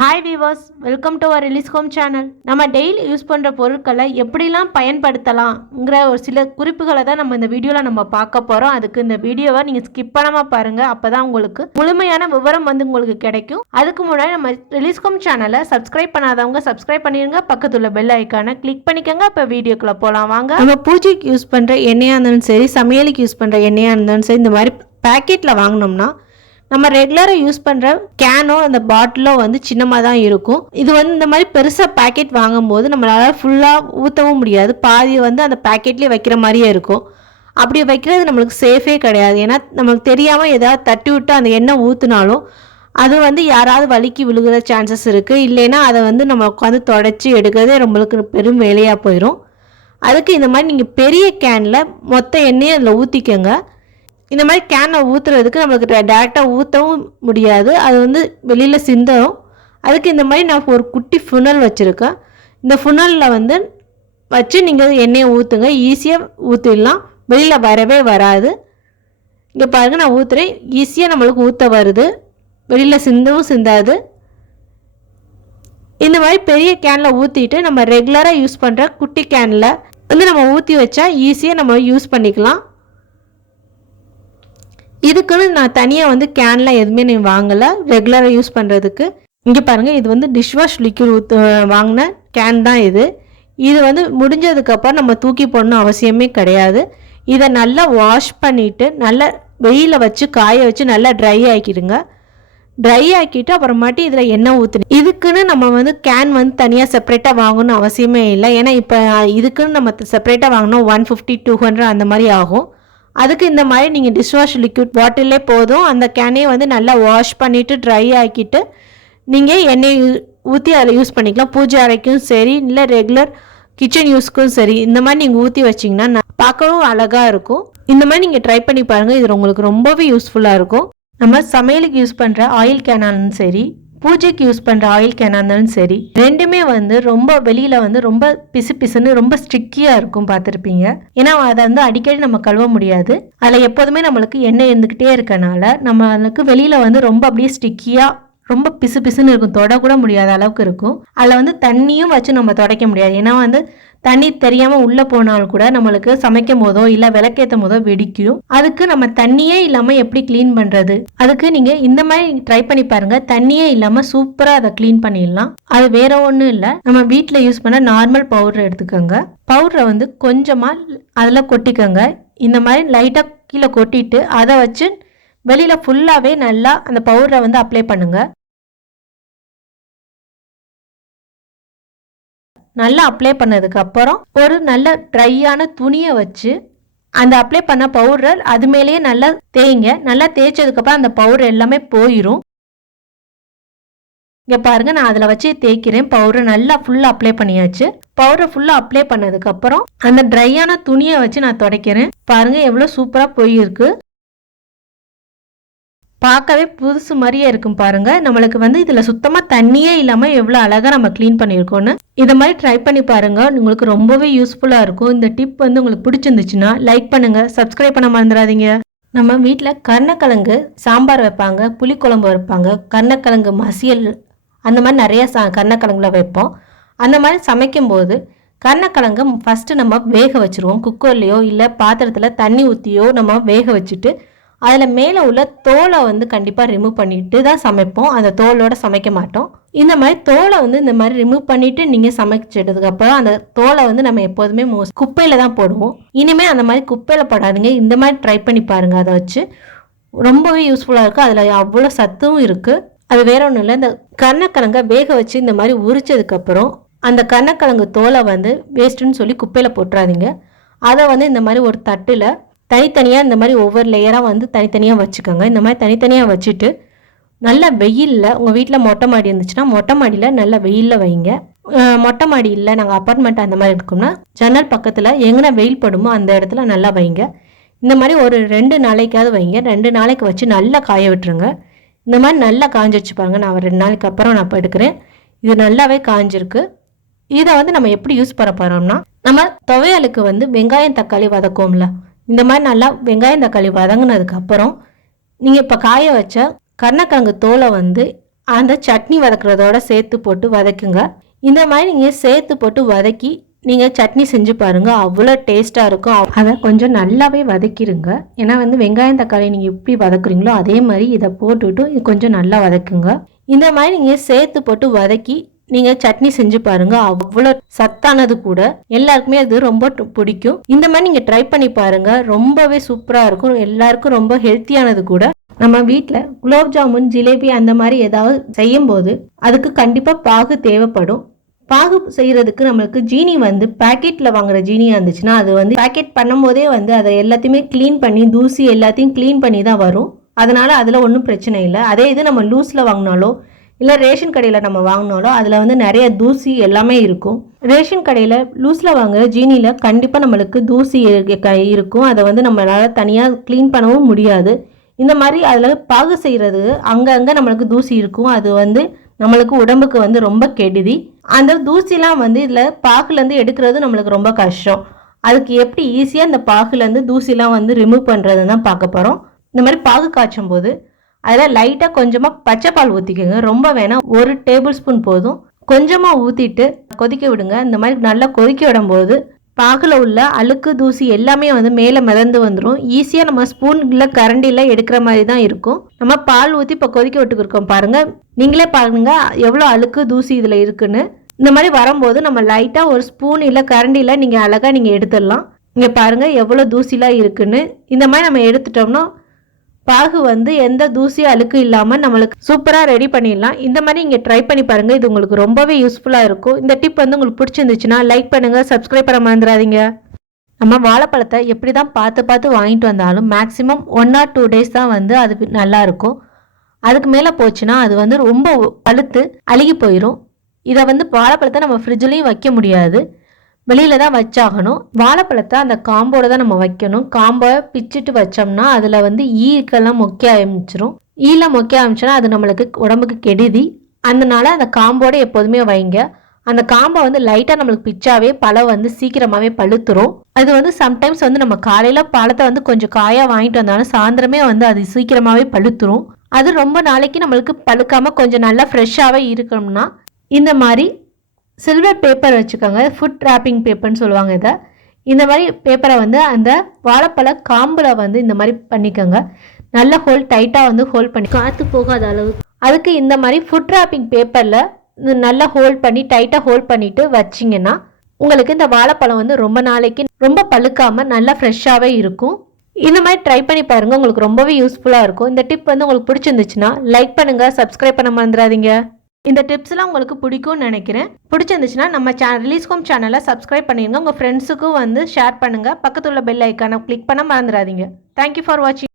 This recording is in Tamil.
Hi viewers, welcome to our release home channel. நம்ம டெய்லி யூஸ் பண்ணுற பொருட்களை எப்படிலாம் பயன்படுத்தலாம்ங்கிற ஒரு சில குறிப்புகளை தான் நம்ம இந்த வீடியோவில் நம்ம பார்க்க போகிறோம். அதுக்கு இந்த வீடியோவை நீங்கள் ஸ்கிப் பண்ணாமல் பாருங்கள். அப்போ தான் உங்களுக்கு முழுமையான விவரம் உங்களுக்கு கிடைக்கும். அதுக்கு முன்னாடி நம்ம ரிலீஸ் ஹோம் சேனலை சப்ஸ்கிரைப் பண்ணாதவங்க சப்ஸ்கிரைப் பண்ணிடுங்க. பக்கத்தில் பெல் ஐக்கானை கிளிக் பண்ணிக்கோங்க. இப்போ வீடியோக்குள்ளே போகலாம் வாங்க. நம்ம பூஜைக்கு யூஸ் பண்ணுற எண்ணெயாக இருந்தாலும் சரி, சமையலுக்கு யூஸ் பண்ணுற எண்ணெயாக இருந்தாலும் சரி, இந்த மாதிரி பேக்கெட்டில் வாங்கினோம்னா நம்ம ரெகுலராக யூஸ் பண்ணுற கேனோ அந்த பாட்டிலோ சின்னமாக தான் இருக்கும். இது இந்த மாதிரி பெருசாக பேக்கெட் வாங்கும்போது நம்மளால் ஃபுல்லாக ஊற்றவும் முடியாது. பாதி அந்த பேக்கெட்லேயே வைக்கிற மாதிரியே இருக்கும். அப்படி வைக்கிறது நம்மளுக்கு சேஃபே கிடையாது. ஏன்னா நம்மளுக்கு தெரியாமல் ஏதாவது தட்டி விட்டு அந்த எண்ணெய் ஊற்றினாலும் அது யாராவது வலிக்கு விழுகிற சான்சஸ் இருக்குது. இல்லைன்னா அதை நம்ம உட்காந்து தொடச்சி எடுக்கிறதே நம்மளுக்கு பெரும் வேலையாக போயிடும். அதுக்கு இந்த மாதிரி நீங்கள் பெரிய கேனில் மொத்த எண்ணெயை அதில் ஊற்றிக்கோங்க. இந்த மாதிரி கேனை ஊற்றுறதுக்கு நம்மளுக்கு டேரெக்டாக ஊற்றவும் முடியாது. அது வெளியில் சிந்தரும். அதுக்கு இந்த மாதிரி நான் ஒரு குட்டி ஃபுனல் வச்சுருக்கேன். இந்த ஃபுனலில் வச்சு நீங்கள் எண்ணெயை ஊற்றுங்க. ஈஸியாக ஊற்றிடலாம், வெளியில் வரவே வராது. இங்கே பாருங்கள், நான் ஊற்றுறேன். ஈஸியாக நம்மளுக்கு ஊற்ற வருது, வெளியில் சிந்தவும் சிந்தாது. இந்த மாதிரி பெரிய கேனில் ஊற்றிட்டு நம்ம ரெகுலராக யூஸ் பண்ணுற குட்டி கேனில் நம்ம ஊற்றி வச்சா ஈஸியாக நம்ம யூஸ் பண்ணிக்கலாம். இதுக்குன்னு நான் தனியாக கேன்லாம் எதுவுமே நான் வாங்கலை ரெகுலராக யூஸ் பண்ணுறதுக்கு. இங்கே பாருங்கள், இது டிஷ்வாஷ் லிக்விட் வாங்கின கேன் தான் இது. இது முடிஞ்சதுக்கப்புறம் நம்ம தூக்கி போடணும் அவசியமே கிடையாது. இதை நல்லா வாஷ் பண்ணிவிட்டு நல்லா வெயிலில் வச்சு காய வச்சு நல்லா ட்ரை ஆக்கிடுங்க. ட்ரை ஆக்கிட்டு அப்புறமாட்டி இதில் எண்ணெய் ஊற்றணும். இதுக்குன்னு நம்ம கேன் தனியாக செப்பரேட்டாக வாங்கணும் அவசியமே இல்லை. ஏன்னா இப்போ இதுக்குன்னு நம்ம செப்பரேட்டாக வாங்கினோம் 150-200 அந்த மாதிரி ஆகும். அதுக்கு இந்த மாதிரி நீங்கள் டிஷ்வாஷ் லிக்விட் பாட்டிலே போதும். அந்த கேனையை நல்லா வாஷ் பண்ணிவிட்டு ட்ரை ஆக்கிட்டு நீங்கள் எண்ணெய் ஊற்றி அதில் யூஸ் பண்ணிக்கலாம். பூஜை அறைக்கும் சரி, இல்லை ரெகுலர் கிச்சன் யூஸ்க்கும் சரி, இந்த மாதிரி நீங்கள் ஊற்றி வச்சிங்கன்னா பார்க்கவும் அழகாக இருக்கும். இந்த மாதிரி நீங்கள் ட்ரை பண்ணி பாருங்கள். இது உங்களுக்கு ரொம்பவே யூஸ்ஃபுல்லாக இருக்கும். நம்ம சமையலுக்கு யூஸ் பண்ணுற ஆயில் கேனாலும் சரி, பூஜைக்கு யூஸ் பண்ணுற ஆயில் கேனாக இருந்தாலும் சரி, ரெண்டுமே ரொம்ப வெளியில் ரொம்ப பிசு பிசுன்னு ரொம்ப ஸ்ட்ரிக்கியாக இருக்கும், பார்த்துருப்பீங்க. ஏன்னா அதை அடிக்கடி நம்ம கழுவ முடியாது. அதில் எப்போதுமே நம்மளுக்கு எண்ணெய் இருந்துக்கிட்டே இருக்கனால நம்மளுக்கு வெளியில் ரொம்ப அப்படியே ஸ்டிக்கியாக ரொம்ப பிசு பிசுன்னு இருக்கும். தொடக்கூட முடியாத அளவுக்கு இருக்கும். அதில் தண்ணியும் வச்சு நம்ம துடைக்க முடியாது. ஏன்னா தண்ணி தெரியாமல் உள்ளே போனாலும் கூட நம்மளுக்கு சமைக்கும் போதோ இல்லை விளக்கேற்றும் போதோ வெடிக்கும். அதுக்கு நம்ம தண்ணியே இல்லாமல் எப்படி க்ளீன் பண்ணுறது? அதுக்கு நீங்கள் இந்த மாதிரி ட்ரை பண்ணி பாருங்கள். தண்ணியே இல்லாமல் சூப்பராக அதை க்ளீன் பண்ணிடலாம். அது வேற ஒன்றும் இல்லை, நம்ம வீட்டில் யூஸ் பண்ண நார்மல் பவுடர் எடுத்துக்கோங்க. பவுடரை கொஞ்சமாக அதில் கொட்டிக்கோங்க. இந்த மாதிரி லைட்டாக கீழே கொட்டிட்டு அதை வச்சு வெளியில் ஃபுல்லாகவே நல்லா அந்த பவுடரை அப்ளை பண்ணுங்கள். நல்லா அப்ளை பண்ணதுக்கு அப்புறம் ஒரு நல்ல ட்ரையான துணியை வச்சு அந்த அப்ளை பண்ண பவுடர் அது மேலேயே நல்லா தேய்ங்க. நல்லா தேய்ச்சதுக்கப்புறம் அந்த பவுடர் எல்லாமே போயிடும். இங்கே பாருங்கள், நான் அதில் வச்சு தேய்க்கிறேன். பவுடர் நல்லா ஃபுல்லாக அப்ளை பண்ணியாச்சு. பவுடர் ஃபுல்லாக அப்ளை பண்ணதுக்கப்புறம் அந்த ட்ரையான துணியை வச்சு நான் துடைக்கிறேன். பாருங்கள் எவ்வளோ சூப்பராக போயிருக்கு. பார்க்கவே புதுசு மாதிரியே இருக்கும். பாருங்க, நம்மளுக்கு இதில் சுத்தமாக தண்ணியே இல்லாமல் எவ்வளோ அழகாக நம்ம க்ளீன் பண்ணியிருக்கோன்னு. இதை மாதிரி ட்ரை பண்ணி பாருங்க, உங்களுக்கு ரொம்பவே யூஸ்ஃபுல்லாக இருக்கும். இந்த டிப் உங்களுக்கு பிடிச்சிருந்துச்சுன்னா லைக் பண்ணுங்க, சப்ஸ்கிரைப் பண்ண மறந்துடாதீங்க. நம்ம வீட்டில் கருணக்கிழங்கு சாம்பார் வைப்பாங்க, புளிக்குழம்பு வைப்பாங்க, கருணக்கிழங்கு மசியல், அந்த மாதிரி நிறைய கருணக்கிழங்குல வைப்போம். அந்த மாதிரி சமைக்கும்போது கருணக்கிழங்கு ஃபஸ்ட்டு நம்ம வேக வச்சுருவோம். குக்கர்லேயோ இல்லை பாத்திரத்தில் தண்ணி ஊற்றியோ நம்ம வேக வச்சுட்டு அதில் மேலே உள்ள தோலை கண்டிப்பாக ரிமூவ் பண்ணிட்டு தான் சமைப்போம். அந்த தோலோட சமைக்க மாட்டோம். இந்த மாதிரி தோலை இந்த மாதிரி ரிமூவ் பண்ணிவிட்டு நீங்கள் சமைச்சதுக்கப்புறம் அந்த தோலை நம்ம எப்போதுமே குப்பையில் தான் போடுவோம். இனிமேல் அந்த மாதிரி குப்பையில் போடாதீங்க. இந்த மாதிரி ட்ரை பண்ணி பாருங்கள். அதை வச்சு ரொம்பவே யூஸ்ஃபுல்லாக இருக்குது. அதில் அவ்வளோ சத்தும் இருக்குது. அது வேற ஒன்றும் இல்லை, இந்த கருணக்கிழங்கை வேக வச்சு இந்த மாதிரி உரிச்சதுக்கப்புறம் அந்த கருணக்கிழங்கு தோலை வேஸ்ட்டுன்னு சொல்லி குப்பையில் போட்டுறாதீங்க. அதை இந்த மாதிரி ஒரு தட்டில் தனித்தனியாக இந்த மாதிரி ஒவ்வொரு லேயராக தனித்தனியாக வச்சுக்கோங்க. இந்த மாதிரி தனித்தனியாக வச்சுட்டு நல்லா வெயிலில், உங்கள் வீட்டில் மொட்டை மாடி இருந்துச்சுன்னா மொட்டை மாடியில் நல்லா வெயிலில் வைங்க. மொட்டை மாடி இல்லை, நாங்கள் அப்பார்ட்மெண்ட் அந்த மாதிரி இருக்கோம்னா ஜன்னல் பக்கத்தில் எங்கே வெயில் படுமோ அந்த இடத்துல நல்லா வைங்க. இந்த மாதிரி ஒரு 2 நாளைக்காவது வைங்க. 2 நாளைக்கு வச்சு நல்லா காய விட்டுருங்க. இந்த மாதிரி நல்லா காஞ்சி வச்சு பாருங்கள். நான் 2 நாளைக்கு அப்புறம் நான் இப்போ எடுக்கிறேன். இது நல்லாவே காஞ்சிருக்கு. இதை நம்ம எப்படி யூஸ் பண்ண போகிறோம்னா, நம்ம துவையலுக்கு வெங்காயம் தக்காளி வதக்குவோம்ல, இந்த மாதிரி நல்லா வெங்காயம் தக்காளி வதங்கினதுக்கப்புறம் நீங்கள் இப்போ காய வச்ச கருணக்கிழங்கு தோலை அந்த சட்னி வதக்குறதோட சேர்த்து போட்டு வதக்குங்க. இந்த மாதிரி நீங்கள் சேர்த்து போட்டு வதக்கி நீங்கள் சட்னி செஞ்சு பாருங்கள், அவ்வளோ டேஸ்ட்டாக இருக்கும். அதை கொஞ்சம் நல்லாவே வதக்கிடுங்க. ஏன்னா வெங்காயம் தக்காளி நீங்கள் எப்படி வதக்குறீங்களோ அதே மாதிரி இதை போட்டுவிட்டு இது கொஞ்சம் நல்லா வதக்குங்க. இந்த மாதிரி நீங்கள் சேர்த்து போட்டு வதக்கி நீங்கள் சட்னி செஞ்சு பாருங்க, அவ்வளோ சத்தானது கூட, எல்லாருக்குமே அது ரொம்ப பிடிக்கும். இந்த மாதிரி நீங்கள் ட்ரை பண்ணி பாருங்க, ரொம்பவே சூப்பராக இருக்கும், எல்லாருக்கும் ரொம்ப ஹெல்த்தியானது கூட. நம்ம வீட்டில் குலோப் ஜாமுன் ஜிலேபி அந்த மாதிரி ஏதாவது செய்யும் போது அதுக்கு கண்டிப்பாக பாகு தேவைப்படும். பாகு செய்யறதுக்கு நம்மளுக்கு ஜீனி பேக்கெட்டில் வாங்குற ஜீனியாக இருந்துச்சுன்னா அது பேக்கெட் பண்ணும் போதே அதை எல்லாத்தையுமே க்ளீன் பண்ணி தூசி எல்லாத்தையும் க்ளீன் பண்ணி தான் வரும். அதனால அதில் ஒன்றும் பிரச்சனை இல்லை. அதே இது நம்ம லூஸில் வாங்கினாலோ இல்லை ரேஷன் கடையில் நம்ம வாங்கினாலும் அதில் நிறைய தூசி எல்லாமே இருக்கும். ரேஷன் கடையில் லூஸில் வாங்குற ஜீனியில் கண்டிப்பாக நம்மளுக்கு தூசி இருக்கும். அதை நம்மளால் தனியாக க்ளீன் பண்ணவும் முடியாது. இந்த மாதிரி அதில் பாகு செய்கிறது அங்கங்கே நம்மளுக்கு தூசி இருக்கும். அது நம்மளுக்கு உடம்புக்கு ரொம்ப கெடுதி. அந்த தூசிலாம் இதில் பாகுலேருந்து எடுக்கிறது நம்மளுக்கு ரொம்ப கஷ்டம். அதுக்கு எப்படி ஈஸியாக இந்த பாகுலேருந்து தூசிலாம் ரிமூவ் பண்ணுறதுன்னு தான் பார்க்க போகிறோம். இந்த மாதிரி பாகு காய்ச்சும் போது அதில் லைட்டாக கொஞ்சமாக பச்சை பால் ஊற்றிக்கோங்க. ரொம்ப வேணாம், 1 டேபிள் ஸ்பூன் போதும். கொஞ்சமாக ஊற்றிட்டு கொதிக்க விடுங்க. இந்த மாதிரி நல்லா கொதிக்க விடும்போது பாகில் உள்ள அழுக்கு தூசி எல்லாமே மேலே மிதந்து வந்துடும். ஈஸியாக நம்ம ஸ்பூன் இல்லை கரண்டியில் எடுக்கிற மாதிரி தான் இருக்கும். நம்ம பால் ஊற்றி இப்போ கொதிக்க விட்டுருக்கோம் பாருங்கள். நீங்களே பாருங்க எவ்வளோ அழுக்கு தூசி இதில் இருக்குன்னு. இந்த மாதிரி வரும்போது நம்ம லைட்டாக ஒரு ஸ்பூன் இல்லை கரண்டியில் நீங்கள் அழகாக நீங்கள் எடுத்துடலாம். இங்கே பாருங்கள் எவ்வளோ தூசிலாம் இருக்குன்னு. இந்த மாதிரி நம்ம எடுத்துட்டோம்னா பாகு எந்த தூசி அழுக்கு இல்லாமல் நம்மளுக்கு சூப்பராக ரெடி பண்ணிடலாம். இந்த மாதிரி இங்கே ட்ரை பண்ணி பாருங்கள், இது உங்களுக்கு ரொம்பவே யூஸ்ஃபுல்லாக இருக்கும். இந்த டிப் உங்களுக்கு பிடிச்சிருந்துச்சுன்னா லைக் பண்ணுங்கள், சப்ஸ்கிரைப் பண்ண மறந்துடாதீங்க. நம்ம வாழைப்பழத்தை எப்படி தான் பார்த்து வாங்கிட்டு வந்தாலும் மேக்ஸிமம் 1 or 2 days தான் அது நல்லா இருக்கும். அதுக்கு மேலே போச்சுன்னா அது ரொம்ப பழுத்து அழுகி போயிடும். இதை வாழைப்பழத்தை நம்ம ஃப்ரிட்ஜ்லேயும் வைக்க முடியாது, வெளியில தான் வச்சாகணும். வாழைப்பழத்தை அந்த காம்போட தான் நம்ம வைக்கணும். காம்பை பிச்சுட்டு வச்சோம்னா அதில் ஈக்கெல்லாம் மொக்க ஆரம்பிச்சிடும். ஈலாம் மொக்க ஆரம்பிச்சோன்னா அது நம்மளுக்கு உடம்புக்கு கெடுதி. அதனால அந்த காம்போட எப்போதுமே வைங்க. அந்த காம்பை லைட்டாக நம்மளுக்கு பிச்சாவே பழம் சீக்கிரமாகவே பழுத்துரும். அது சம்டைம்ஸ் நம்ம காலையில் பழத்தை கொஞ்சம் காயாக வாங்கிட்டு வந்தாலும் சாயந்தரமே அது சீக்கிரமாகவே பழுத்துரும். அது ரொம்ப நாளைக்கு நம்மளுக்கு பழுக்காமல் கொஞ்சம் நல்லா ஃப்ரெஷ்ஷாகவே இருக்கணும்னா இந்த மாதிரி சில்வர் பேப்பர் வச்சுக்கோங்க. ஃபுட் ராப்பிங் பேப்பர்னு சொல்லுவாங்க இதை. இந்த மாதிரி பேப்பரை அந்த வாழைப்பழ காம்பில் இந்த மாதிரி பண்ணிக்கோங்க. நல்ல ஹோல் டைட்டாக ஹோல்ட் பண்ணி காற்று போகாத அளவு. அதுக்கு இந்த மாதிரி ஃபுட் ராப்பிங் பேப்பரில் நல்லா ஹோல்ட் பண்ணி டைட்டாக ஹோல்ட் பண்ணிவிட்டு வச்சிங்கன்னா உங்களுக்கு இந்த வாழைப்பழம் ரொம்ப நாளைக்கு ரொம்ப பழுக்காமல் நல்லா ஃப்ரெஷ்ஷாகவே இருக்கும். இந்த மாதிரி ட்ரை பண்ணி பாருங்கள், உங்களுக்கு ரொம்பவே யூஸ்ஃபுல்லாக இருக்கும். இந்த டிப் உங்களுக்கு பிடிச்சிருந்துச்சுன்னா லைக் பண்ணுங்கள், சப்ஸ்கிரைப் பண்ண மறந்துடாதீங்க. இந்த டிப்ஸ்லாம் உங்களுக்கு பிடிக்கும்னு நினைக்கிறேன். பிடிச்சிருந்துச்சுன்னா நம்ம ரிலீஸ் ஹோம் சேனலை சப்ஸ்கிரைப் பண்ணிடுங்க. உங்கள் ஃப்ரெண்ட்ஸுக்கும் ஷேர் பண்ணுங்கள். பக்கத்தில் உள்ள பெல் ஐக்கானை கிளிக் பண்ண மறந்துடாதீங்க. தேங்க்யூ ஃபார் வாட்சிங்.